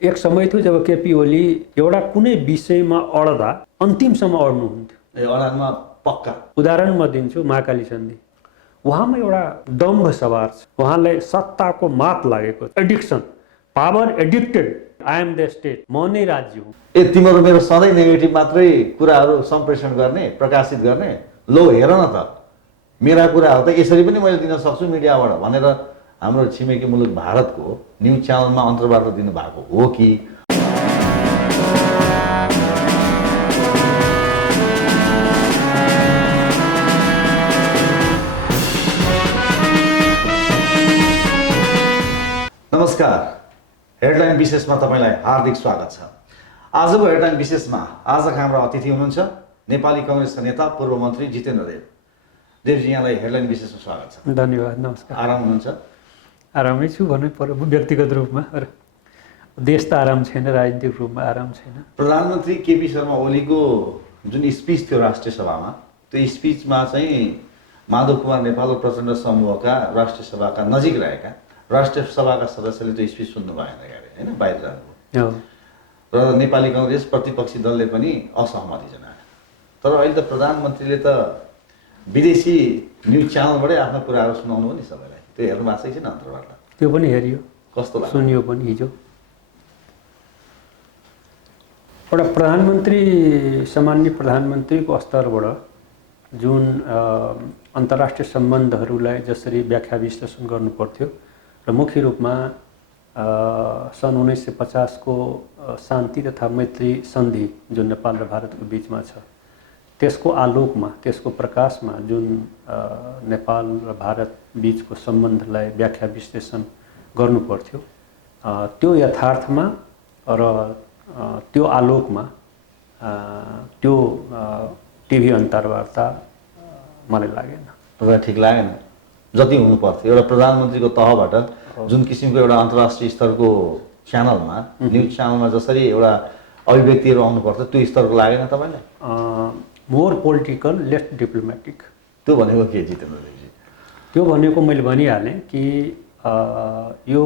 एक समय थियो जब केपी ओली एउटा कुनै विषयमा अड्दा अन्तिमसम्म अड्नुहुन्थ्यो। अडानमा पक्का। उदाहरण म दिन्छु, महाकाली सन्धि। उहाँमा एउटा दम्भ सवार छ, उहाँलाई सत्ताको मात लागेको, addiction, power addicted. I am the state, म नै राज्य हुँ। तिम्रो मेरो सधैँ नेगेटिभ मात्रै कुराहरू सम्प्रेषण गर्ने, प्रकाशित गर्ने, लो हेर न त मेरा कुराहरू त यसरी पनि मैले दिन सक्छु मिडियाबाट भनेर हाम्रो छिमेकी मुलुक भारतको न्युज च्यानलमा अन्तर्वार्ता दिनुभएको हो कि? नमस्कार, हेडलाइन विशेषमा तपाईँलाई हार्दिक स्वागत छ। आजको हेडलाइन विशेषमा आजका हाम्रा अतिथि हुनुहुन्छ नेपाली कङ्ग्रेसका नेता पूर्व मन्त्री जितेन्द्र देव। देवजी, यहाँलाई हेडलाइन विशेषमा स्वागत छ। धन्यवाद, नमस्कार। आराम हुनुहुन्छ? आरामै छु भन्नै पर्यो व्यक्तिगत रूपमा, देश त आराम छैन, राजनीतिक रूपमा आराम छैन। प्रधानमन्त्री केपी शर्मा ओलीको जुन स्पिच थियो राष्ट्रिय सभामा, त्यो स्पिचमा चाहिँ माधव कुमार नेपाल र प्रचण्ड समूहका राष्ट्रिय सभाका नजिक रहेका राष्ट्रिय सभाका सदस्यले त्यो स्पिच सुन्नु भएन अरे, होइन, बाहिर जानुभयो। र नेपाली कङ्ग्रेस प्रतिपक्षी दलले पनि असहमति जनायो। तर अहिले त प्रधानमन्त्रीले त विदेशी न्युज च्यानलबाटै आफ्ना कुराहरू सुनाउनु हो नि सबैलाई। त्यो हेर्नु भएको छैन अन्तर्वार्ता? त्यो पनि हेरियो, कस्तो लाग्यो? सुनियो पनि। हिजो एउटा प्रधानमन्त्री, सामान्य प्रधानमन्त्रीको स्तरबाट जुन अन्तर्राष्ट्रिय सम्बन्धहरूलाई जसरी व्याख्या विश्लेषण गर्नु पर्थ्यो र मुख्य रूपमा सन् 1950 को शान्ति तथा मैत्री सन्धि जुन नेपाल र भारतको बिचमा छ, त्यसको आलोकमा, त्यसको प्रकाशमा जुन नेपाल र भारत बिचको सम्बन्धलाई व्याख्या विश्लेषण गर्नु पर्थ्यो, त्यो यथार्थमा र त्यो आलोकमा त्यो टिभी अन्तर्वार्ता मलाई लागेन। तपाईँलाई ठिक लागेन? जति हुनु पर्थ्यो एउटा प्रधानमन्त्रीको तहबाट जुन किसिमको एउटा अन्तर्राष्ट्रिय स्तरको च्यानलमा, न्युज च्यानलमा जसरी एउटा अभिव्यक्तिहरू आउनु पर्छ, त्यो स्तरको लागेन तपाईँलाई? More political, lace diplomatic. त्यो भनेको के जितेन्द्र देवजी? त्यो भनेको मैले भनिहालेँ कि यो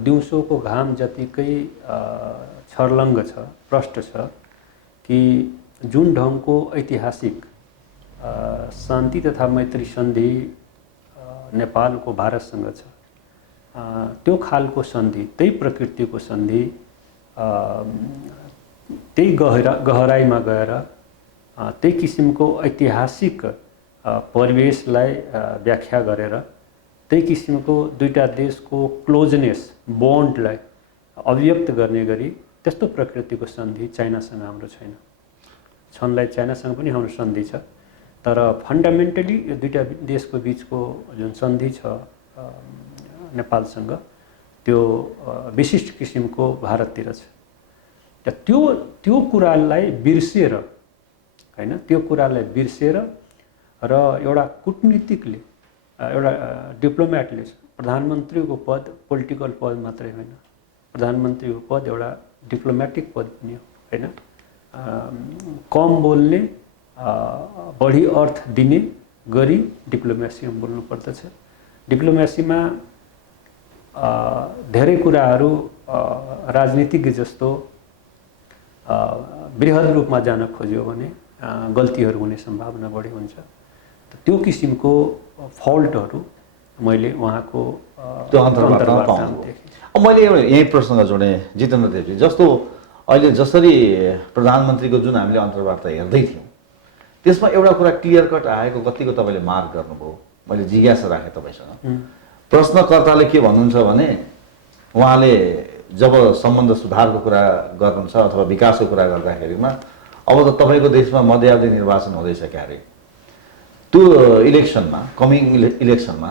दिउँसोको घाम जतिकै छर्लङ्ग छ, प्रष्ट छ कि जुन ढङ्गको ऐतिहासिक शान्ति तथा मैत्री सन्धि नेपालको भारतसँग छ, त्यो खालको सन्धि, त्यही प्रकृतिको सन्धि, त्यही गहराइमा गएर त्यही किसिमको ऐतिहासिक परिवेशलाई व्याख्या गरेर त्यही किसिमको दुईटा देशको क्लोजनेस, बोन्डलाई अभिव्यक्त गर्ने गरी त्यस्तो प्रकृतिको सन्धि चाइनासँग हाम्रो छैन। छनलाई चाइनासँग पनि हाम्रो सन्धि छ, तर फन्डामेन्टली यो दुईटा देशको बिचको जुन सन्धि छ नेपालसँग, त्यो विशिष्ट किसिमको भारततिर छ। त्यो कुरालाई बिर्सेर, हैन, त्यो कुरालाई बिर्सेर र एउटा कूटनीतिकले, एउटा डिप्लोमेटले प्रधानमन्त्रीको पद पोलिटिकल पद मात्रै होइन, प्रधानमन्त्रीको पद एउटा डिप्लोमेटिक पद पनि हो, हैन। कम बोल्ने, बढी अर्थ दिने गरी डिप्लोमेसीमा बोल्नु पर्दछ। डिप्लोमेसीमा धेरै कुराहरू राजनीतिज्ञ जस्तो बृहद रूपमा जान खोज्यो भने गल्तीहरू हुने सम्भावना बढी हुन्छ। त्यो किसिमको फल्टहरू मैले उहाँको त्यो अन्तर्वार्तामा पाउँछु। अब मैले यही प्रश्न जोडेँ जितेन्द्र देवजी, जस्तो अहिले जसरी प्रधानमन्त्रीको जुन हामीले अन्तर्वार्ता हेर्दै थियौँ, त्यसमा एउटा कुरा क्लियर कट आएको, कतिको तपाईँले मार्क गर्नुभयो, मैले जिज्ञासा राखेँ तपाईँसँग। प्रश्नकर्ताले के भन्नुहुन्छ भने उहाँले जब सम्बन्ध सुधारको कुरा गर्नुहुन्छ अथवा विकासको कुरा गर्दाखेरिमा अब त तपाईँको देशमा मध्यावधि निर्वाचन हुँदैछ क्यारे, त्यो इलेक्सनमा, कमिङ इलेक्सनमा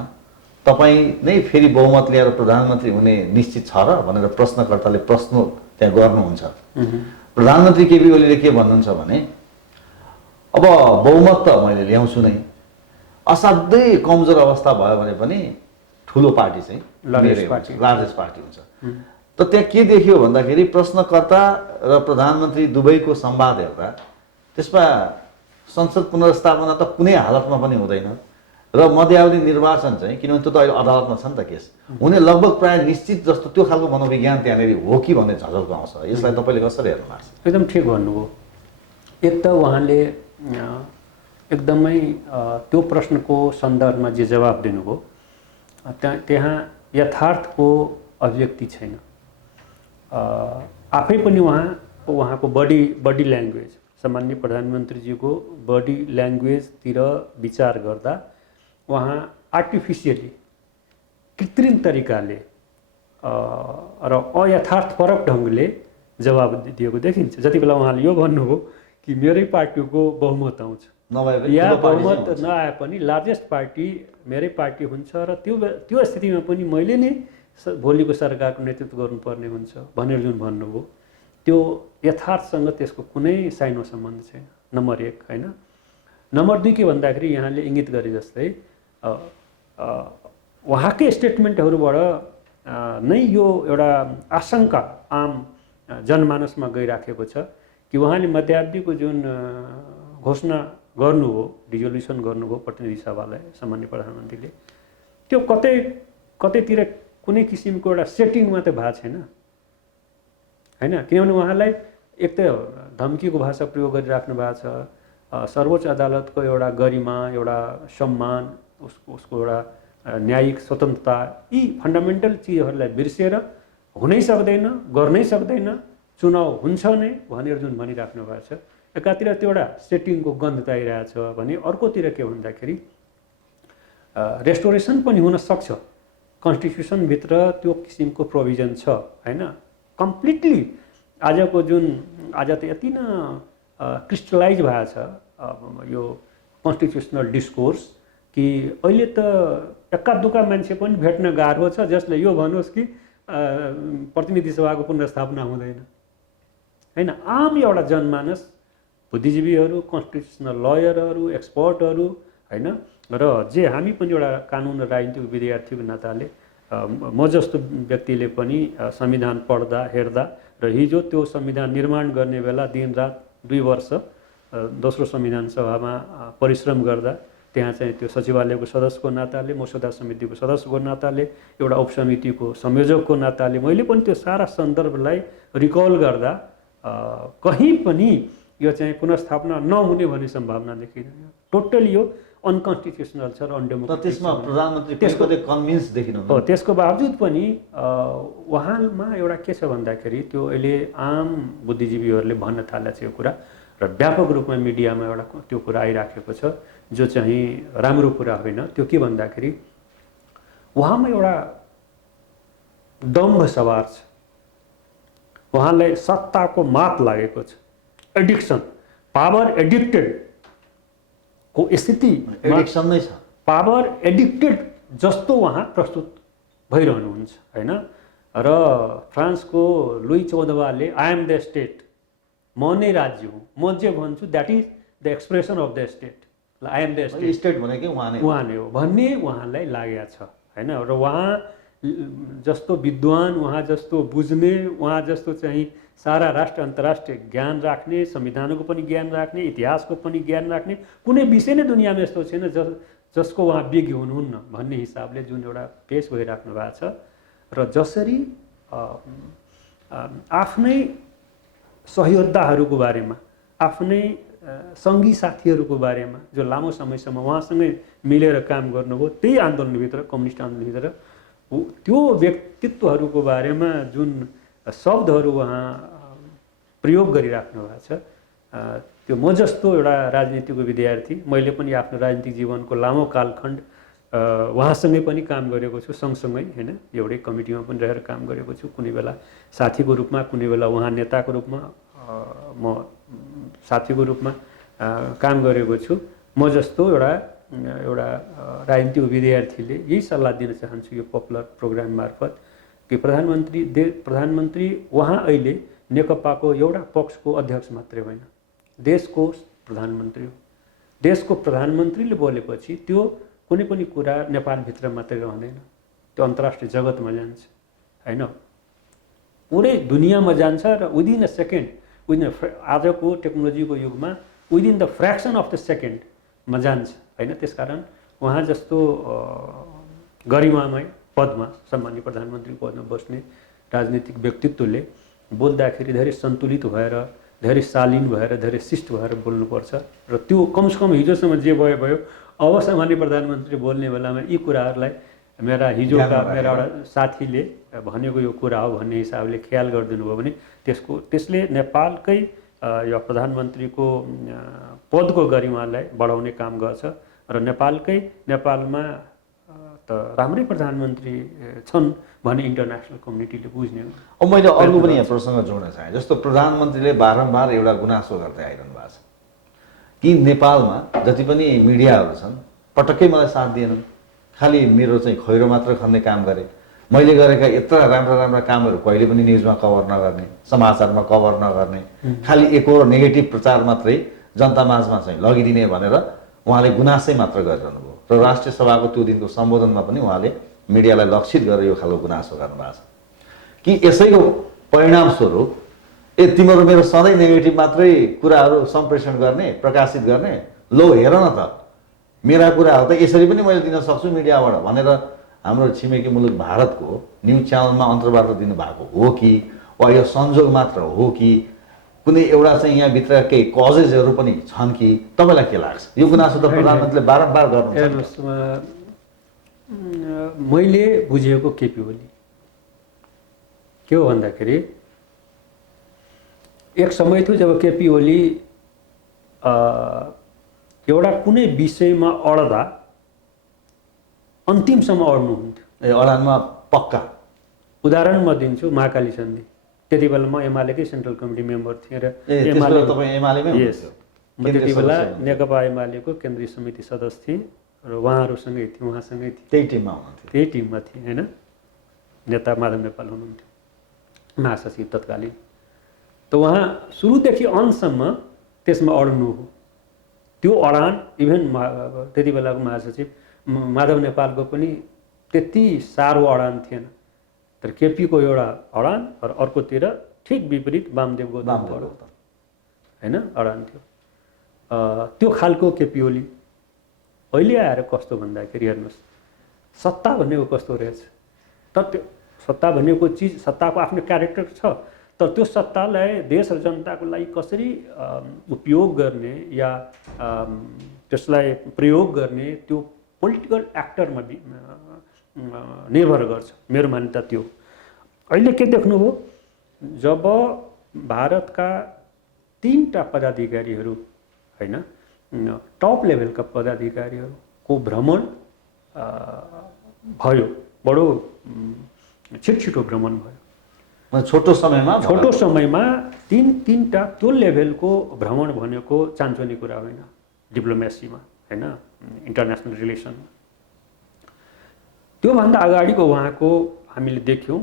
तपाईँ नै फेरि बहुमत ल्याएर प्रधानमन्त्री हुने निश्चित छ र भनेर प्रश्नकर्ताले प्रश्न त्यहाँ गर्नुहुन्छ। प्रधानमन्त्री केपी ओलीले के भन्नुहुन्छ भने अब बहुमत त मैले ल्याउँछु नै, असाध्यै कमजोर अवस्था भयो भने पनि ठुलो पार्टी चाहिँ लार्जेस्ट पार्टी हुन्छ। त त्यहाँ के देखियो भन्दाखेरि प्रश्नकर्ता र प्रधानमन्त्री दुवैको संवाद हेर्दा त्यसमा संसद पुनर्स्थापना त कुनै हालतमा पनि हुँदैन, र मध्यावधि निर्वाचन चाहिँ किनभने त्यो त अहिले अदालतमा छ नि त केस हुने लगभग प्राय निश्चित जस्तो त्यो खालको मनोविज्ञान त्यहाँनिर हो कि भन्ने झलक आउँछ। यसलाई तपाईँले कसरी हेर्नु भएको छ? एकदम ठिक भन्नुभयो। एक त उहाँले एकदमै त्यो प्रश्नको सन्दर्भमा जे जवाब दिनुभयो त्यहाँ यथार्थको अभिव्यक्ति छैन। आफै पनि उहाँको बडी ल्याङ्ग्वेज, सामान्य प्रधानमन्त्रीजीको बडी ल्याङ्ग्वेजतिर विचार गर्दा उहाँ आर्टिफिसियली कृत्रिम तरिकाले र अयथार्थपरक ढङ्गले जवाब दिएको देखिन्छ। जति बेला उहाँले यो भन्नुभयो कि मेरै पार्टीको बहुमत आउँछ या बहुमत नआए पनि लार्जेस्ट पार्टी मेरै पार्टी हुन्छ र त्यो स्थितिमा पनि मैले नै भोलिको सरकारको नेतृत्व गर्नुपर्ने हुन्छ भनेर जुन भन्नुभयो त्यो यथार्थसँग त्यसको कुनै साइनो सम्बन्ध छैन। नम्बर 1 हैन। नम्बर 2 के भन्दाखेरि यहाँले इङ्गित गरे जस्तै उहाँकै स्टेटमेन्टहरूबाट नै यो एउटा आशंका आम जनमानसमा गइराखेको छ कि उहाँले मध्यावधिको जुन घोषणा गर्नुभयो, रिजोल्युसन गर्नुभयो प्रतिनिधि सभालाई सामान्य प्रधानमन्त्रीले, त्यो कतैतिर कुनै किसिमको एउटा सेटिङ मात्रै भएको छैन हैन। किनभने उहाँलाई एक त धम्कीको भाषा प्रयोग गरिराख्नु भएको छ, सर्वोच्च अदालतको एउटा गरिमा, एउटा सम्मान, उसको एउटा न्यायिक स्वतन्त्रता, यी फन्डामेन्टल चिजहरूलाई बिर्सेर हुनै सक्दैन, गर्नै सक्दैन, चुनाव हुन्छ नै भनेर जुन भनिराख्नु भएको छ। एकातिर त्यो एउटा सेटिङको गन्ध आइरहेछ भने अर्कोतिर के भन्दाखेरि रेस्टोरेसन पनि हुन सक्छ। कन्स्टिट्युसनभित्र त्यो किसिमको प्रोभिजन छ हैन। कम्प्लिटली आज त यति न क्रिस्टलाइज भएको छ यो कन्स्टिट्युसनल डिस्कोर्स कि अहिले त एक्का दुक्का मान्छे पनि भेट्न गाह्रो छ जसले यो भन्नुहोस् कि प्रतिनिधि सभाको पुनर्स्थापना हुँदैन हैन। आम एउटा जनमानस, बुद्धिजीवीहरू, कन्स्टिट्युसनल लयरहरू, एक्सपर्टहरू हैन र जे हामी पनि एउटा कानुन र राजनीतिक विद्यार्थीको नाताले म जस्तो व्यक्तिले पनि संविधान पढ्दा हेर्दा र हिजो त्यो संविधान निर्माण गर्ने बेला दिनरात 2 वर्ष दोस्रो संविधान सभामा परिश्रम गर्दा त्यहाँ चाहिँ त्यो सचिवालयको सदस्यको नाताले, मसौदा समितिको सदस्यको नाताले, एउटा उपसमितिको संयोजकको नाताले मैले पनि त्यो सारा सन्दर्भलाई रिकल गर्दा कहीँ पनि यो चाहिँ पुनर्स्थापना नहुने भन्ने सम्भावना देखिँदैन। टोटली यो अनकन्स्टिट्युसनल छ र अनडेमोक्रेटिक। त्यसमा प्रधानमन्त्री त्यसको कन्भिन्स देखिनु हो। त्यसको बावजुद पनि उहाँमा एउटा के छ भन्दाखेरि त्यो अहिले आम बुद्धिजीवीहरूले भन्न थालेको छ यो कुरा र व्यापक रूपमा मिडियामा एउटा त्यो कुरा आइराखेको छ जो चाहिँ राम्रो कुरा होइन। त्यो के भन्दाखेरि उहाँमा एउटा दम्भ सवार छ, उहाँलाई सत्ताको मात लागेको छ, एडिक्सन, पावर एडिक्टेड को स्थिति, एडिक्सन नै छ, पावर एडिक्टेड जस्तो उहाँ प्रस्तुत भइरहनुहुन्छ हैन। र फ्रान्सको लुई 14वाले आई एम द स्टेट, म नै राज्य हुँ, म जे भन्छु that is the expression of the state, I am the state भनेकै उहाँ नै हो भन्ने उहाँलाई लागेको छ हैन। र उहाँ जस्तो विद्वान, उहाँ जस्तो बुझ्ने, उहाँ जस्तो चाहिँ सारा राष्ट्र अन्तर्राष्ट्रिय ज्ञान राख्ने, संविधानको पनि ज्ञान राख्ने, इतिहासको पनि ज्ञान राख्ने कुनै विषय नै दुनियाँमा यस्तो छैन जसको उहाँ विज्ञ हुनुहुन्न भन्ने हिसाबले जुन एउटा पेश भइराख्नु भएको छ। र जसरी आफ्नै सहयोद्धाहरूको बारेमा, आफ्नै सङ्गी साथीहरूको बारेमा जो लामो समयसम्म उहाँसँगै मिलेर काम गर्नुभयो त्यही आन्दोलनभित्र, कम्युनिस्ट आन्दोलनभित्र, त्यो व्यक्तित्वहरूको बारेमा जुन शब्दहरू उहाँ प्रयोग गरिराख्नु भएको छ, त्यो म जस्तो एउटा राजनीतिको विद्यार्थी, मैले पनि आफ्नो राजनीतिक जीवनको लामो कालखण्ड उहाँसँगै पनि काम गरेको छु, सँगसँगै हैन, एउटै कमिटीमा पनि रहेर काम गरेको छु, कुनै बेला साथीको रूपमा, कुनै बेला उहाँ नेताको रूपमा, म साथीको रूपमा काम गरेको छु। म जस्तो एउटा राजनीतिक विद्यार्थीले यही सल्लाह दिन चाहन्छु यो पपुलर प्रोग्राम मार्फत कि प्रधानमन्त्री उहाँ अहिले नेकपाको एउटा पक्षको अध्यक्ष मात्रै होइन, देशको प्रधानमन्त्री हो। देशको प्रधानमन्त्रीले बोलेपछि त्यो कुनै पनि कुरा नेपालभित्र मात्रै रहँदैन, त्यो अन्तर्राष्ट्रिय जगतमा जान्छ हैन, पुरै दुनियाँमा जान्छ र विदिन अ सेकेन्ड, आजको टेक्नोलोजीको युगमा within the fraction of the सेकेन्डमा जान्छ हैन। त्यसकारण उहाँ जस्तो गरिमामय पदमा सम्माननीय प्रधानमन्त्री पदमा बस्ने राजनीतिक व्यक्तित्वले बोल्दाखेरि धेरै सन्तुलित भएर धेरै शालीन भएर धेरै शिष्ट भएर बोल्नुपर्छ र त्यो कमसेकम हिजोसम्म जे भयो भयो अब सामान्य प्रधानमन्त्री बोल्ने बेलामा यी कुराहरूलाई मेरा हिजोका मेरा एउटा साथीले भनेको यो कुरा हो भन्ने हिसाबले ख्याल गरिदिनु भयो भने त्यसले नेपालकै यो प्रधानमन्त्रीको पदको गरिमालाई बढाउने काम गर्छ र नेपालमा त राम्रै प्रधानमन्त्री छन् भने इन्टरनेसनल कम्युनिटीले बुझ्ने हो। अब मैले अर्को पनि यहाँ प्रसङ्ग जोड्न चाहेँ, जस्तो प्रधानमन्त्रीले बारम्बार एउटा गुनासो गर्दै आइरहनु भएको छ कि नेपालमा जति पनि मिडियाहरू छन् पटक्कै मलाई साथ दिएनन्, खालि मेरो चाहिँ खैरो मात्र खन्ने काम गरे, मैले गरेका यत्रा राम्रा राम्रा कामहरू कहिले पनि न्युजमा कभर नगर्ने, समाचारमा कभर नगर्ने, खालि एकहोरो नेगेटिभ प्रचार मात्रै जनतामाझमा चाहिँ लगिदिने भनेर उहाँले गुनासै मात्र गरिरहनु भयो र राष्ट्रिय सभाको त्यो दिनको सम्बोधनमा पनि उहाँले मिडियालाई लक्षित गरेर यो खालको गुनासो गर्नुभएको छ कि यसैको परिणामस्वरूप तिम्रो मेरो सधैँ नेगेटिभ मात्रै कुराहरू सम्प्रेषण गर्ने, प्रकाशित गर्ने, लो हेर न त मेरा कुराहरू त यसरी पनि मैले दिन सक्छु मिडियाबाट भनेर हाम्रो छिमेकी मुलुक भारतको न्युज च्यानलमा अन्तर्वार्ता दिनुभएको हो कि वा यो संजोग मात्र हो कि कुनै एउटा चाहिँ यहाँभित्र केही कजेजहरू पनि छन् कि तपाईँलाई के लाग्छ? यो गुनासो त प्रधानमन्त्रीले बारम्बार गर्नुहुन्छ। मैले बुझेको केपी ओली के हो भन्दाखेरि एक समय थियो जब केपी ओली एउटा कुनै विषयमा अड्दा अन्तिमसम्म अड्नुहुन्थ्यो। अडानमा पक्का उदाहरण म दिन्छु, महाकाली सन्धि। त्यति बेला म एमालेकै सेन्ट्रल कमिटी मेम्बर थिएँ र म त्यति बेला नेकपा एमालेको केन्द्रीय समिति सदस्य थिएँ र उहाँसँगै थिएँ, त्यही टिममा थिएँ होइन। नेता माधव नेपाल हुनुहुन्थ्यो महासचिव तत्कालीन। त उहाँ सुरुदेखि अन्तसम्म त्यसमा अड्नु हो। त्यो अडान इभन त्यति बेलाको महासचिव माधव नेपालको पनि त्यति साह्रो अडान थिएन, तर केपीको एउटा अडान र अर्कोतिर ठिक विपरीत वामदेव होइन अडान थियो। त्यो खालको केपी ओली अहिले आएर कस्तो भन्दाखेरि हेर्नुहोस्, सत्ता भनेको कस्तो रहेछ। तर त्यो सत्ता भनेको चिज, सत्ताको आफ्नो क्यारेक्टर छ, तर त्यो सत्तालाई देश र जनताको लागि कसरी उपयोग गर्ने या त्यसलाई प्रयोग गर्ने त्यो पोलिटिकल एक्टरमा निर्भर गर्छ। मेरो मान्यता त्यो। अहिले के देख्नुभयो, जब भारतका 3टा पदाधिकारीहरू होइन टप लेभलका पदाधिकारीहरूको भ्रमण भयो, बडो छिटो भ्रमण भयो छोटो समयमा तीनटा त्यो लेभलको भ्रमण भनेको चान्चोने कुरा होइन डिप्लोमेसीमा होइन, इन्टरनेसनल रिलेसनमा। त्योभन्दा अगाडिको उहाँको हामीले देख्यौँ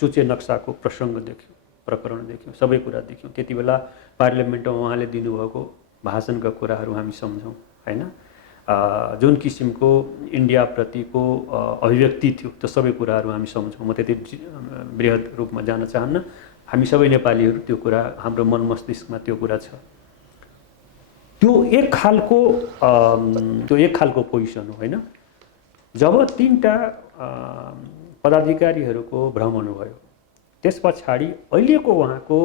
चुचे नक्साको प्रसङ्ग देख्यौँ, प्रकरण देख्यौँ, सबै कुरा देख्यौँ। त्यति बेला पार्लियामेन्टमा उहाँले दिनुभएको भाषणका कुराहरू हामी सम्झौँ होइन। जुन किसिमको इन्डियाप्रतिको अभिव्यक्ति थियो त्यो सबै कुराहरू हामी सम्झौँ। म त्यति बृहत रूपमा जान चाहन्न, हामी सबै नेपालीहरू त्यो कुरा, हाम्रो मन मस्तिष्कमा त्यो कुरा छ। त्यो एक खालको पोजिसन हो होइन। जब 3टा पदाधिकारीहरूको भ्रमण भयो, त्यस पछाडि अहिलेको उहाँको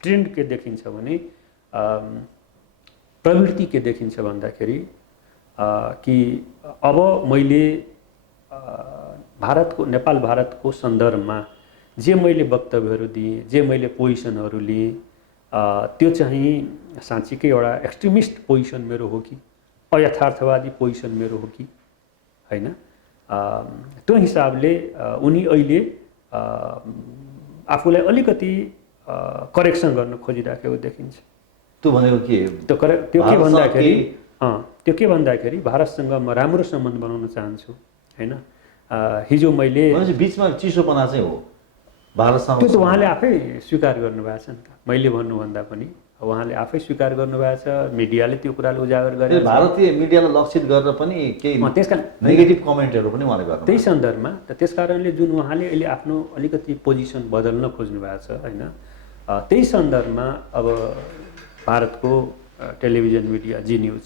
ट्रेन्ड के देखिन्छ भने, प्रवृत्ति के देखिन्छ भन्दाखेरि कि अब मैले नेपाल भारतको सन्दर्भमा जे मैले वक्तव्यहरू दिएँ, जे मैले पोजिसनहरू लिएँ, त्यो चाहिँ साँच्चीकै एउटा एक्सट्रिमिस्ट पोजिसन मेरो हो कि अयथार्थवादी पोजिसन मेरो हो कि होइन। त्यो हिसाबले उनी अहिले आफूलाई अलिकति करेक्सन गर्न खोजिराखेको देखिन्छ। त्यो भनेको के? त्यो के भन्दाखेरि भारतसँग म राम्रो सम्बन्ध बनाउन चाहन्छु होइन। हिजो मैले बिचमा चिसोपना चाहिँ हो भारतसँग, त्यो त उहाँले आफै स्वीकार गर्नुभएको छ नि त। मैले भन्नुभन्दा पनि उहाँले आफै स्वीकार गर्नुभएको छ, मिडियाले त्यो कुराले उजागर गरे। भारतीय मिडियालाई लक्षित गरेर पनि केही त्यसका नेगेटिभ कमेन्टहरू पनि उहाँले गर्नु त्यही सन्दर्भमा। त त्यस कारणले जुन उहाँले अहिले आफ्नो अलिकति पोजिसन बदल्न खोज्नु भएको छ होइन, त्यही सन्दर्भमा अब भारतको टेलिभिजन मिडिया जी न्युज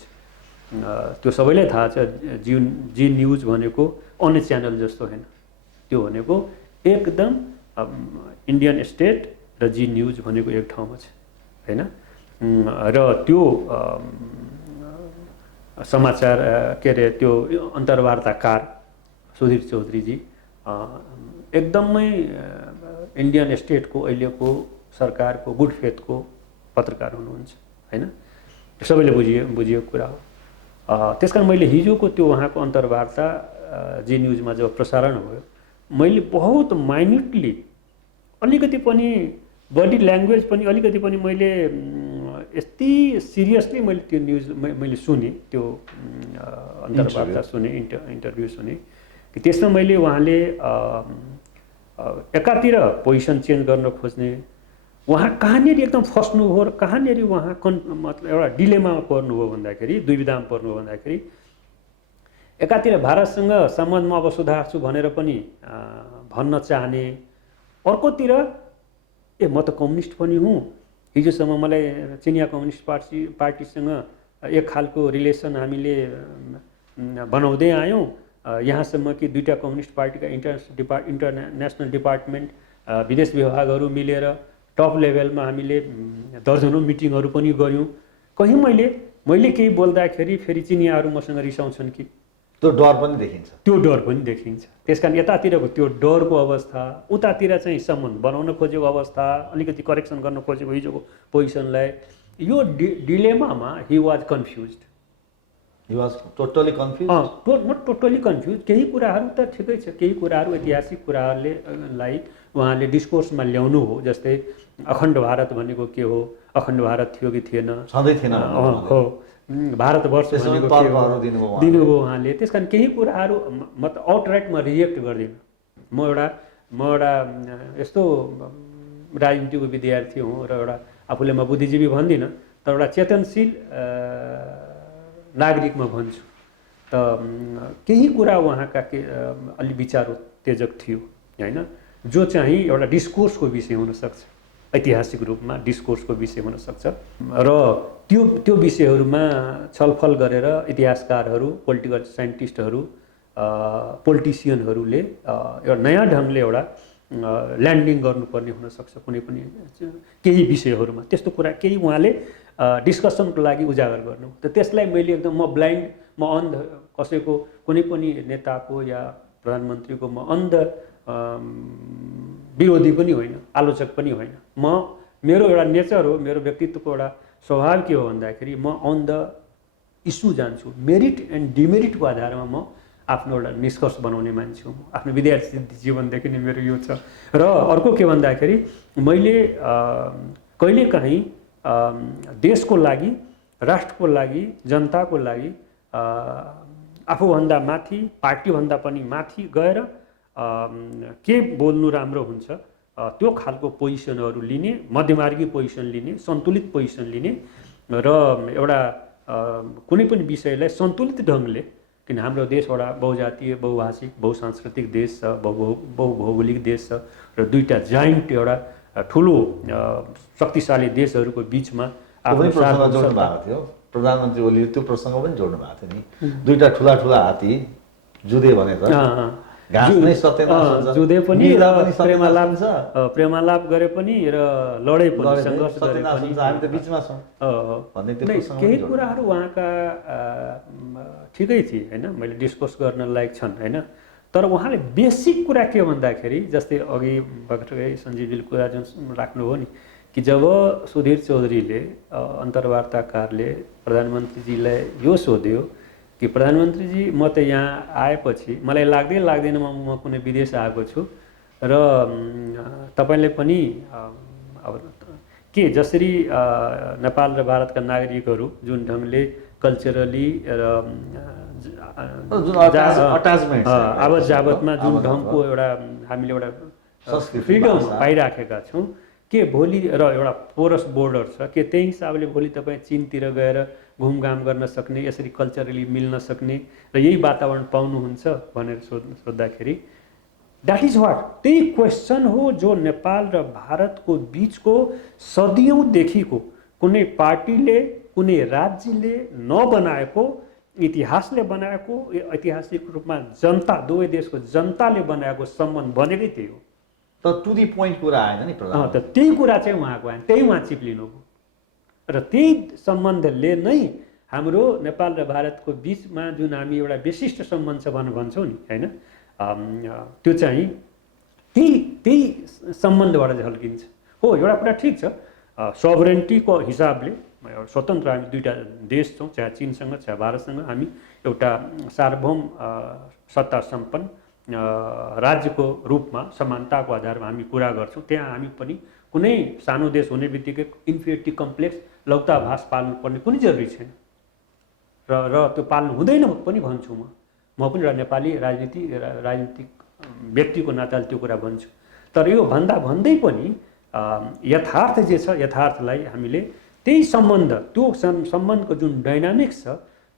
त्यो सबैलाई थाहा छ जी न्युज भनेको अन्य च्यानल जस्तो होइन, त्यो भनेको एकदम इन्डियन स्टेट र जी न्युज भनेको एक ठाउँमा छ होइन। र त्यो समाचार के अरे त्यो अन्तर्वार्ताकार सुधीर चौधरीजी एकदमै इन्डियन स्टेटको अहिलेको सरकारको गुड फेथको पत्रकार हुनुहुन्छ होइन, सबैले बुझिएको कुरा हो। त्यस कारण मैले हिजोको त्यो उहाँको अन्तर्वार्ता जी न्युजमा जब प्रसारण भयो, मैले बहुत माइन्युटली अलिकति पनि बडी ल्याङ्ग्वेज पनि अलिकति पनि मैले यति सिरियसली मैले त्यो न्युज मैले सुने, त्यो अन्तर्वार्ता सुने, इन्टरभ्यू सुने कि त्यसमा मैले उहाँले एकातिर पोजिसन चेन्ज गर्न खोज्ने, उहाँ कहाँनिर एकदम फस्नुभयो र कहाँनिर उहाँ मतलब एउटा डिलेमामा पर्नुभयो भन्दाखेरि, दुविधामा पर्नुभयो भन्दाखेरि एकातिर भारतसँग सम्बन्धमा अब सुधार्छु भनेर पनि भन्न चाहने, अर्कोतिर ए म त कम्युनिस्ट पनि हुँ, हिजोसम्म मलाई चिनिया कम्युनिस्ट पार्टीसँग एक खालको रिलेसन हामीले बनाउँदै आयौँ, यहाँसम्म कि दुईटा कम्युनिस्ट पार्टीका इन्टरनेसनल डिपार्टमेन्ट विदेश विभागहरू मिलेर टप लेभलमा हामीले दर्जनौँ मिटिङहरू पनि गऱ्यौँ। कहीँ मैले केही बोल्दाखेरि फेरि चिनियाहरू मसँग रिसाउँछन् कि, त्यो डर पनि देखिन्छ, त्यो डर पनि देखिन्छ। त्यस कारण यतातिरको त्यो डरको अवस्था, उतातिर चाहिँ सम्बन्ध बनाउन खोजेको अवस्था, अलिकति करेक्सन गर्न खोजेको हिजोको पोजिसनलाई, यो डिलेमामा he was confused. He was totally confused. Not totally confuse. केही कुराहरू त ठिकै छ, केही कुराहरू ऐतिहासिक कुराहरूलाई उहाँले डिस्कोर्समा ल्याउनु हो, जस्तै अखण्ड भारत भनेको के हो, अखण्ड भारत थियो कि थिएन, छँदै थिएन हो, भारतवर्ष भनेको के हो दिनुभयो उहाँले। त्यस कारण केही कुराहरू मतलब आउटराइट म रिजेक्ट गर्दिनँ। म एउटा यस्तो राजनीतिको विद्यार्थी हुँ र एउटा आफूले म बुद्धिजीवी भन्दिनँ, तर एउटा चेतनशील नागरिकमा भन्छु त केही कुरा उहाँका अलि विचार उत्तेजक थियो होइन, जो चाहिँ एउटा डिस्कोर्सको विषय हुनसक्छ, ऐतिहासिक रूपमा डिस्कोर्सको विषय हुनसक्छ र त्यो विषयहरूमा छलफल गरेर इतिहासकारहरू, पोलिटिकल साइन्टिस्टहरू, पोलिटिसियनहरूले एउटा नयाँ ढङ्गले एउटा ल्यान्डिङ गर्नुपर्ने हुनसक्छ कुनै पनि केही विषयहरूमा। त्यस्तो कुरा केही उहाँले डिस्कसनको लागि उजागर गर्नु, त त्यसलाई मैले एकदम म ब्लाइन्ड, म अन्ध, कसैको कुनै पनि नेताको या प्रधानमन्त्रीको म अन्ध विरोधी पनि होइन, आलोचक पनि होइन। मेरो एउटा नेचर हो, मेरो व्यक्तित्वको एउटा स्वभाव के हो भन्दाखेरि म अन द इस्यु जान्छु, मेरिट एन्ड डिमेरिटको आधारमा म आफ्नो एउटा निष्कर्ष बनाउने मान्छे हुँ। आफ्नो विद्यार्थी जीवनदेखि नै मेरो यो छ। र अर्को के भन्दाखेरि मैले कहिलेकाहीँ देशको लागि, राष्ट्रको लागि, जनताको लागि आफूभन्दा माथि, पार्टीभन्दा पनि माथि गएर के बोल्नु राम्रो हुन्छ त्यो खालको पोजिसनहरू लिने, मध्यमार्गी पोजिसन लिने, सन्तुलित पोजिसन लिने र एउटा कुनै पनि विषयलाई सन्तुलित ढङ्गले, किन हाम्रो देश एउटा बहुजातीय, बहुभाषिक, बहुसांस्कृतिक देश छ, बहुभौगोलिक देश छ र दुईटा जाइन्ट एउटा ठुलो शक्तिशाली देशहरूको बिचमा आफ्नो प्रसङ्ग जोड्नु भएको थियो। प्रधानमन्त्री ओलीले त्यो प्रसङ्ग पनि जोड्नु भएको थियो नि, दुईटा ठुला हात्ती जुधे भने त घाँस नै सत्यता जुधे पनि र प्रेमालाप गरे पनि र लडे पनि, सङ्घर्ष गरे पनि, हामी त बिचमा छौँ भन्ने त्यो प्रसङ्ग। केही कुराहरू उहाँका ठिकै थिए होइन, मैले डिस्कस गर्न लायक छन् होइन, तर उहाँले बेसिक कुरा के भन्दाखेरि, जस्तै अघि भर्खरै सञ्जीवजीले कुरा जुन राख्नुभयो नि, कि जब सुधीर चौधरीले अन्तर्वार्ताकारले प्रधानमन्त्रीजीलाई यो सोध्यो कि प्रधानमन्त्रीजी म त यहाँ आएपछि मलाई लाग्दैन म कुनै विदेश आएको छु र तपाईँले पनि अब के जसरी नेपाल र भारतका नागरिकहरू जुन ढङ्गले कल्चरली र आवत जावतमा जुन ढङ्गको एउटा हामीले एउटा फ्रिडम पाइराखेका छौँ, के भोलि र एउटा पोरस बोर्डर छ, के त्यही हिसाबले भोलि तपाईँ चीनतिर गएर घुमघाम गर्न सक्ने, यसरी कल्चरली मिल्न सक्ने र यही वातावरण पाउनुहुन्छ भनेर सोद्धाखेरि द्याट इज वाट, त्यही क्वेसन हो जो नेपाल र भारतको बिचको सदियौँदेखिको कुनै पार्टीले, कुनै राज्यले नबनाएको इतिहासले बनाएको ऐतिहासिक रूपमा जनता दुवै देशको जनताले बनाएको सम्बन्ध भनेकै त्यही हो। त टु दी पोइन्ट कुरा आएन नि प्रधान। त त्यही कुरा चाहिँ उहाँको आएन, त्यही उहाँ चिप्लिनुभयो र त्यही सम्बन्धले नै हाम्रो नेपाल र भारतको बिचमा जुन हामी एउटा विशिष्ट सम्बन्ध छ भन्छौँ नि होइन, त्यो चाहिँ त्यही सम्बन्धबाट झल्किन्छ। हो एउटा कुरा ठिक छ, सोभरेन्टीको हिसाबले स्वतन्त्र हामी दुईवटा देश छौँ, चाहे चीनसँग चाहे भारतसँग हामी एउटा सार्वभौम सत्ता सम्पन्न राज्यको रूपमा समानताको आधारमा हामी कुरा गर्छौँ। त्यहाँ हामी पनि कुनै सानो देश हुने बित्तिकै इन्फिरिटी कम्प्लेक्स लौताभास पाल्नुपर्ने कुनै जरुरी छैन र त्यो पाल्नु हुँदैन पनि भन्छु म पनि एउटा नेपाली राजनीतिक व्यक्तिको नाताले त्यो कुरा भन्छु। तर यो भन्दै पनि यथार्थ जे छ यथार्थलाई हामीले त्यही सम्बन्ध, त्यो सम्बन्धको जुन डाइनामिक्स छ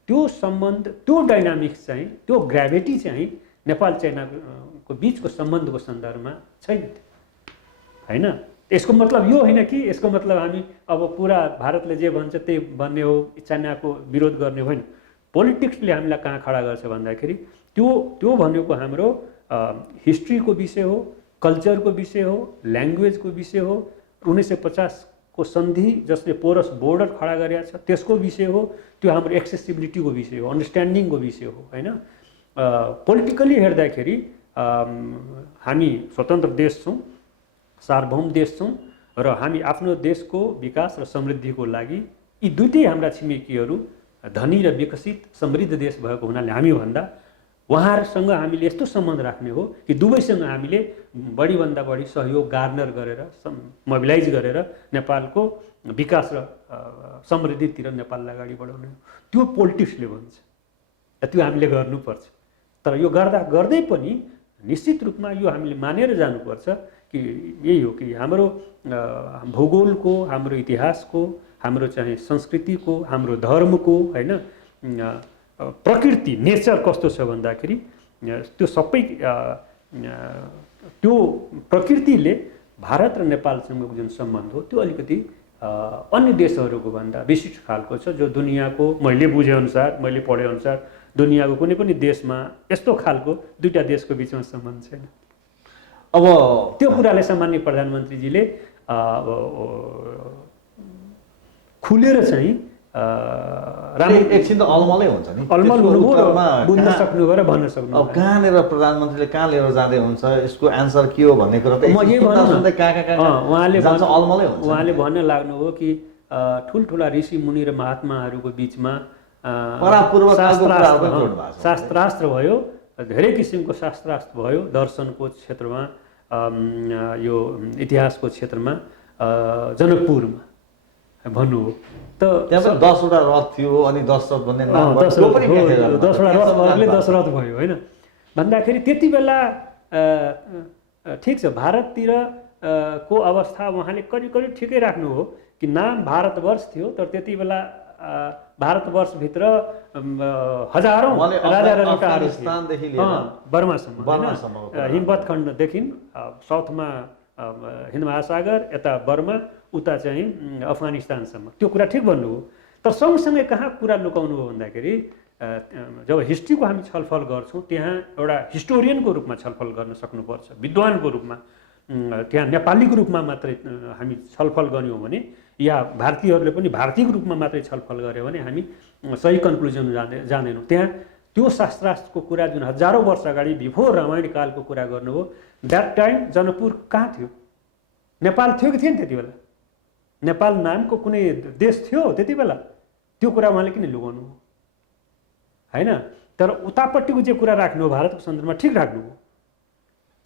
त्यो सम्बन्ध, त्यो डाइनामिक्स चाहिँ, त्यो ग्राभिटी चाहिँ नेपाल चाइनाको बिचको सम्बन्धको सन्दर्भमा छैन होइन। यसको मतलब यो होइन कि यसको मतलब हामी अब पुरा भारतले जे भन्छ त्यही भन्ने हो, चाइनाको विरोध गर्ने होइन। पोलिटिक्सले हामीलाई कहाँ खडा गर्छ भन्दाखेरि त्यो भनेको हाम्रो हिस्ट्रीको विषय हो, कल्चरको विषय हो, ल्याङ्ग्वेजको विषय हो। 1950 को सन्धि जसले पोरस बोर्डर खडा गरेको छ त्यसको विषय हो, त्यो हाम्रो एक्सेसिबिलिटीको विषय हो, अन्डरस्ट्यान्डिङको विषय हो होइन। पोलिटिकली हेर्दाखेरि हामी स्वतन्त्र देश छौँ, सार्वभौम देश छौँ र हामी आफ्नो देशको विकास र समृद्धिको लागि यी दुईटै हाम्रा छिमेकीहरू धनी र विकसित समृद्ध देश भएको हुनाले हामी भन्दा उहाँहरूसँग हामीले यस्तो सम्बन्ध राख्ने हो कि दुवैसँग हामीले बढीभन्दा बढी सहयोग गार्नर गरेर मोबिलाइज गरेर नेपालको विकास र समृद्धितिर नेपाललाई अगाडि बढाउने हो। त्यो पोलिटिक्सले भन्छ, त्यो हामीले गर्नुपर्छ। तर यो गर्दै पनि निश्चित रूपमा यो हामीले मानेर जानुपर्छ कि यही हो कि हाम्रो भूगोलको, हाम्रो इतिहासको, हाम्रो चाहिँ संस्कृतिको, हाम्रो धर्मको होइन प्रकृति नेचर कस्तो छ भन्दाखेरि त्यो सबै त्यो प्रकृतिले भारत र नेपालसँगको जुन सम्बन्ध हो त्यो अलिकति अन्य देशहरूको भन्दा विशिष्ट खालको छ, जो दुनियाँको मैले बुझेअनुसार, मैले पढेअनुसार दुनियाँको कुनै पनि देशमा यस्तो खालको दुईटा देशको बिचमा सम्बन्ध छैन। अब त्यो कुराले सामान्य प्रधानमन्त्रीजीले खुलेर चाहिँ एकछिन त अलमलै हुन्छ नि, अलमल हुनुभयो, बुझ्न सक्नुभयो र भन्न सक्नुभयो। अब कहाँनिर प्रधानमन्त्रीले कहाँ लिएर जाँदै हुन्छ, यसको एन्सर के हो भन्ने कुरा त उहाँले भन्न लाग्नुभयो कि ठुल्ठुला ऋषि मुनि र महात्माहरूको बिचमा शास्त्रास्त्र भयो, धेरै किसिमको शास्त्रास्त्र भयो, दर्शनको क्षेत्रमा, यो इतिहासको क्षेत्रमा जनकपुरमा भन्नु हो। त त्यहाँ 10वटा रथ थियो अनि 10 रथ भन्ने 10वटा रथले 10 रथ भयो होइन भन्दाखेरि त्यति बेला ठिक छ, भारततिर को अवस्था उहाँले करिब ठिकै राख्नु हो कि नाम भारतवर्ष थियो, तर त्यति बेला भारतवर्षभित्र हजारौँ राजा रजौटाहरू बर्मासम्म, हिमवत खण्डदेखि साउथमा हिन्द महासागर, यता बर्मा, उता चाहिँ अफगानिस्तानसम्म, त्यो कुरा ठिक भन्नु हो। तर सँगसँगै कहाँ कुरा लुकाउनु हो भन्दाखेरि जब हिस्ट्रीको हामी छलफल गर्छौँ त्यहाँ एउटा हिस्टोरियनको रूपमा छलफल गर्न सक्नुपर्छ, विद्वानको रूपमा। त्यहाँ नेपालीको रूपमा मात्रै हामी छलफल गऱ्यौँ भने या भारतीयहरूले पनि भारतीयको रूपमा मात्रै छलफल गऱ्यो भने हामी सही कन्क्लुजन जाँदैनौँ। त्यहाँ त्यो शास्त्रास्त्रको कुरा जुन हजारौँ वर्ष अगाडि बिफोर रामायण कालको कुरा गर्नुभयो, द्याट टाइम जनकपुर कहाँ थियो? नेपाल थियो कि थिएन त्यति बेला? नेपाल नामको कुनै देश थियो त्यति बेला? त्यो कुरा उहाँले किन लुगाउनु हो होइन? तर उतापट्टिको जे कुरा राख्नु हो भारतको सन्दर्भमा ठिक राख्नु हो।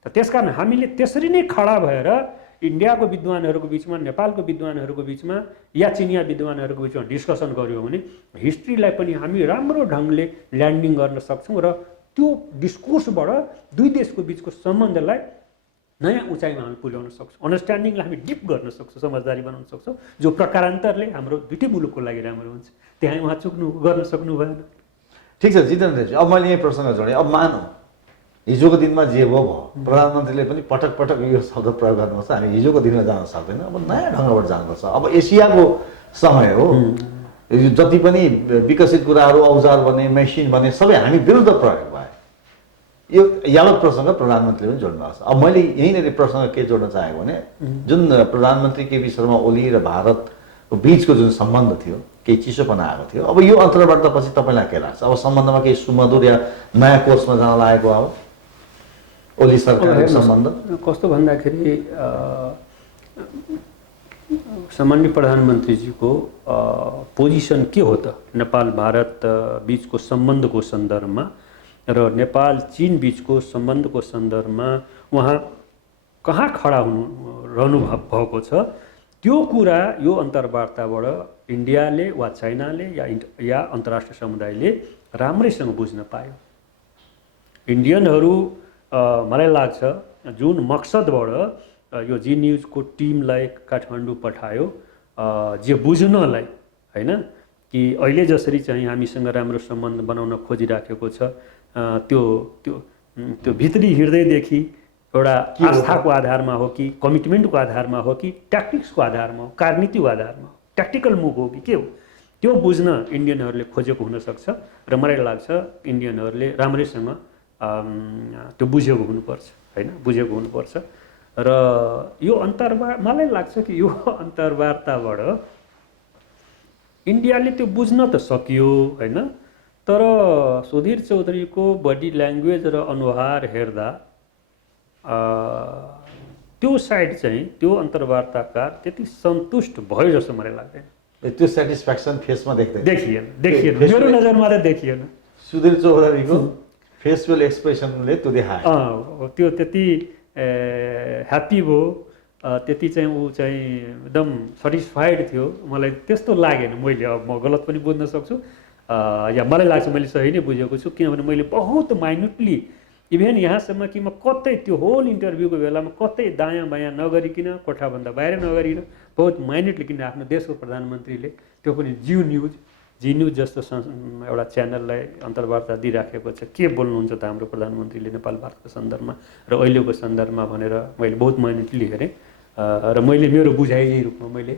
त्यसकारण हामीले त्यसरी नै खडा भएर इन्डियाको विद्वानहरूको बिचमा, नेपालको विद्वानहरूको बिचमा या चिनिया विद्वानहरूको बिचमा डिस्कसन गऱ्यौँ भने हिस्ट्रीलाई पनि हामी राम्रो ढङ्गले ल्यान्डिङ गर्न सक्छौँ र त्यो डिस्कोर्सबाट दुई देशको बिचको सम्बन्धलाई नयाँ उचाइमा हामी पुर्याउन सक्छौँ, अन्डरस्ट्यान्डिङलाई हामी डिप गर्न सक्छौँ, समझदारी बनाउन सक्छौँ, जो प्रकारान्तरले हाम्रो दुईटै मुलुकको लागि राम्रो हुन्छ। त्यहाँ उहाँ गर्न सक्नु भएन। ठिक छ जितेन्द्रजी, अब मैले यही प्रसङ्ग जोडेँ। अब मानौँ हिजोको दिनमा जे भयो, प्रधानमन्त्रीले पनि पटक पटक यो शब्द प्रयोग गर्नुपर्छ, हामी हिजोको दिनमा जान सक्दैन, अब नयाँ ढङ्गबाट जानुपर्छ। अब एसियाको समय हो, यो जति पनि विकसित कुराहरू औजार बने मेसिन बने सबै हामी विरुद्ध प्रयोग भयो। यो यावत प्रसङ्ग प्रधानमन्त्रीले पनि जोड्नु भएको छ। अब मैले यहीँनिर प्रसङ्ग के जोड्न चाहेको भने जुन प्रधानमन्त्री केपी शर्मा ओली र भारतको बिचको जुन सम्बन्ध थियो केही चिसोपना आएको थियो, अब यो अन्तर्वार्तापछि तपाईँलाई के लाग्छ? अब सम्बन्धमा केही सुमधुर या नयाँ कोर्समा जान लागेको अब ओली सरकारको सम्बन्ध कस्तो भन्दाखेरि सामान्य प्रधानमन्त्रीजीको पोजिसन के हो त नेपाल भारत बिचको सम्बन्धको सन्दर्भमा र नेपाल चीन बिचको सम्बन्धको सन्दर्भमा उहाँ कहाँ खडा रहनु भएको छ, त्यो कुरा यो अन्तर्वार्ताबाट इन्डियाले वा चाइनाले या अन्तर्राष्ट्रिय समुदायले राम्रैसँग बुझ्न पायो। इन्डियनहरू मलाई लाग्छ जुन मकसदबाट यो जी न्युजको टिमलाई काठमाडौँ पठायो जे बुझ्नलाई, हैन कि अहिले जसरी चाहिँ हामीसँग राम्रो सम्बन्ध बनाउन खोजिराखेको छ त्यो त्यो त्यो भित्री हृदयदेखि एउटा आस्थाको आधारमा हो कि कमिटमेन्टको आधारमा हो कि ट्याक्टिक्सको आधारमा हो, कार्यनीतिको आधारमा हो, ट्याक्टिकल मुभ हो कि के हो, त्यो बुझ्न इन्डियनहरूले खोजेको हुनसक्छ र मलाई लाग्छ इन्डियनहरूले राम्रैसँग त्यो बुझेको हुनुपर्छ, हैन बुझेको हुनुपर्छ। र यो मलाई लाग्छ कि यो अन्तर्वार्ताबाट इन्डियाले त्यो बुझ्न त सकियो, हैन, तर सुधीर चौधरीको बडी ल्याङ्ग्वेज र अनुहार हेर्दा त्यो साइड चाहिँ त्यो अन्तर्वार्ताकार त्यति सन्तुष्ट भयो जस्तो मलाई लाग्दैन। त्यो सेटिस्फ्याक्सन फेसमा देखिएन मेरो नजरमा त देखिएन। सुधीर चौधरीको फेसबुक एक्सप्रेसनले त्यो देखायो त्यो त्यति ह्याप्पी भयो, त्यति चाहिँ ऊ चाहिँ एकदम सेटिस्फाइड थियो, मलाई त्यस्तो लागेन। मैले अब म गलत पनि बुझ्न सक्छु या मलाई लाग्छ मैले सही नै बुझेको छु, किनभने मैले बहुत माइन्युटली इभेन यहाँसम्म कि म कतै त्यो होल इन्टरभ्यूको बेलामा कतै दायाँ बायाँ नगरिकन कोठाभन्दा बाहिर नगरिकन बहुत माइन्युटली, किन आफ्नो देशको प्रधानमन्त्रीले त्यो पनि जी न्युज जस्तो एउटा च्यानललाई अन्तर्वार्ता दिइराखेको छ, के बोल्नुहुन्छ त हाम्रो प्रधानमन्त्रीले नेपाल भारतको सन्दर्भमा र अहिलेको सन्दर्भमा भनेर मैले बहुत माइन्युटली हेरेँ र मैले मेरो बुझाइ रूपमा मैले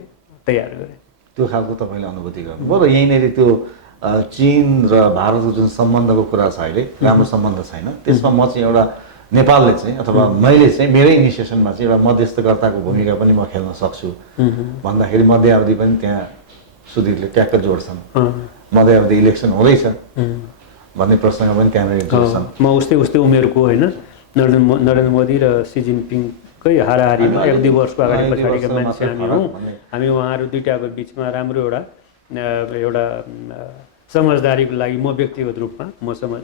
तयार गरेँ। त्यो खालको तपाईँले अनुभूति गर्नुभयो र यहीँनिर त्यो चीन र भारतको जुन सम्बन्धको कुरा छ अहिले राम्रो सम्बन्ध छैन, त्यसमा म चाहिँ एउटा नेपालले चाहिँ अथवा मैले चाहिँ मेरै इनिसिएसनमा चाहिँ एउटा मध्यस्थकर्ताको भूमिका पनि म खेल्न सक्छु भन्दाखेरि मध्यावधि पनि त्यहाँ सुधीरले ट्याक्क जोड्छन्, मध्यावधि इलेक्सन हुँदैछ भन्ने प्रसङ्ग पनि त्यहाँनिर जोड्छन्। म उस्तै उमेरको होइन नरेन्द्र मोदी र सी जिनपिङकै हाराहारीमा 1-2 वर्षको अगाडि पछाडिका मान्छे हामी हौँ। हामी उहाँहरू दुईटाको बिचमा राम्रो एउटा समझदारीको लागि म व्यक्तिगत रूपमा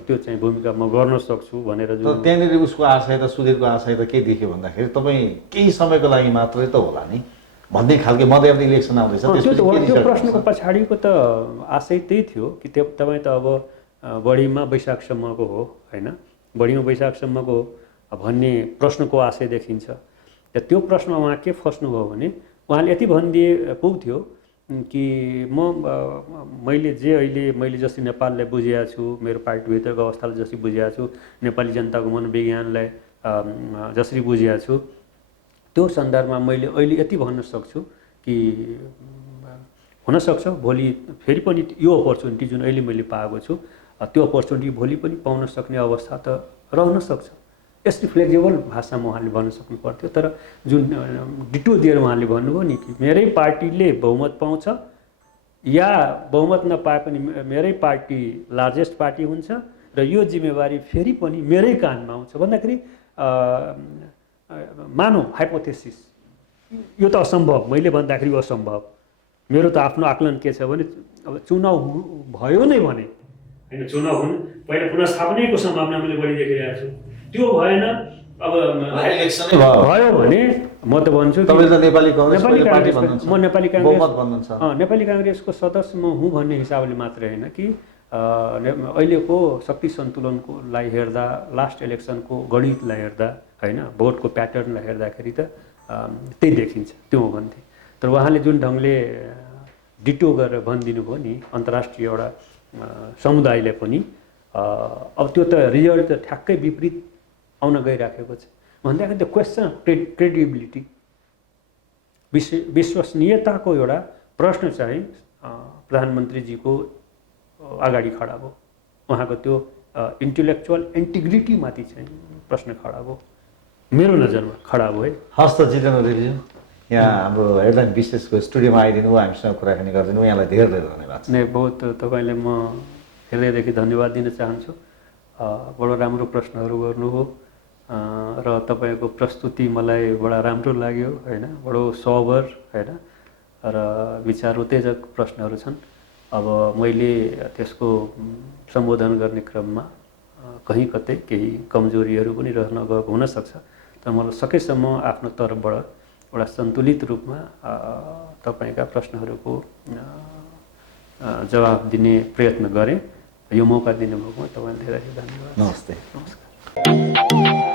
त्यो चाहिँ भूमिका म गर्न सक्छु भनेर जो त्यहाँनिर उसको आशय त सुधीरको आशय त के देख्यो भन्दाखेरि तपाईँ केही समयको लागि मात्रै त होला नि भन्ने खालको मध्यावधि इलेक्सन आउँदैछ। त्यो प्रश्नको पछाडिको त आशय त्यही थियो कि तपाईँ त अब बढीमा वैशाखसम्मको हो, होइन, बढीमा वैशाखसम्मको भन्ने प्रश्नको आशय देखिन्छ। त्यो प्रश्नमा उहाँ के फस्नुभयो भने उहाँले यति भनिदिए पुग्थ्यो कि मैले जसरी नेपाललाई बुझेको छु, मेरो पार्टीभित्रको अवस्थालाई जसरी बुझेको छु, नेपाली जनताको मनोविज्ञानलाई जसरी बुझेको छु, त्यो सन्दर्भमा मैले अहिले यति भन्न सक्छु कि हुनसक्छ भोलि फेरि पनि यो अपर्च्युनिटी जुन अहिले मैले पाएको छु त्यो अपर्च्युनिटी भोलि पनि पाउन सक्ने अवस्था त रहन सक्छ। यस्तै फ्लेक्जिबल भाषामा उहाँले भन्न सक्नु पर्थ्यो। तर जुन डिटो दिएर उहाँले भन्नुभयो नि कि मेरै पार्टीले बहुमत पाउँछ या बहुमत नपाए पनि मेरै पार्टी लार्जेस्ट पार्टी हुन्छ र यो जिम्मेवारी फेरि पनि मेरै कानमा आउँछ भन्दाखेरि मानौ हाइपोथेसिस, यो त असम्भव, मैले भन्दाखेरि यो असम्भव, मेरो त आफ्नो आकलन के छ भने अब चुनाव भयो नै भने होइन, चुनाव हुनु पहिला पुनर्स्थापनाको सम्भावना मैले बढी देखिरहेको छु, त्यो भएन अब इलेक्सनै भयो भने म त भन्छु म नेपाली काङ्ग्रेसको सदस्य म हुँ भन्ने हिसाबले मात्रै होइन कि अहिलेको शक्ति सन्तुलनकोलाई हेर्दा, लास्ट इलेक्सनको गणितलाई हेर्दा, होइन, भोटको प्याटर्नलाई हेर्दाखेरि त त्यही देखिन्छ, त्यो हो भन्थे। तर उहाँले जुन ढङ्गले डिटो गरेर भनिदिनु भयो नि अन्तर्राष्ट्रिय एउटा समुदायले पनि अब त्यो त रिजल्ट त ठ्याक्कै विपरीत आउन गइराखेको छ भन्दाखेरि द क्वेसन अफ क्रेडिबिलिटी, विश्वसनीयताको एउटा प्रश्न चाहिँ प्रधानमन्त्रीजीको अगाडि खडा भयो। उहाँको त्यो इन्टेलेक्चुअल इन्टिग्रिटीमाथि चाहिँ प्रश्न खडा भयो, मेरो नजरमा खडा भयो है। हस् त जितेन्द्र देवीज्यू, यहाँ हाम्रो हेडलाइन विशेषको स्टुडियोमा आइदिनु भयो, हामीसँग कुराकानी गरिदिनु, यहाँलाई धेरै धेरै धन्यवाद। नै बहुत तपाईँले म हृदयदेखि धन्यवाद दिन चाहन्छु। बडो राम्रो प्रश्नहरू गर्नुभयो र तपाईँको प्रस्तुति मलाई बडा राम्रो लाग्यो होइन, बडो सोबर होइन र विचार उत्तेजक प्रश्नहरू छन्। अब मैले त्यसको सम्बोधन गर्ने क्रममा कहीँ कतै केही कमजोरीहरू पनि रहन गएको हुनसक्छ, तर मलाई सकेसम्म आफ्नो तर्फबाट एउटा सन्तुलित रूपमा तपाईँका प्रश्नहरूको जवाफ दिने प्रयत्न गरेँ। यो मौका दिनुभएकोमा तपाईँलाई धेरै धेरै धन्यवाद। नमस्ते। नमस्कार।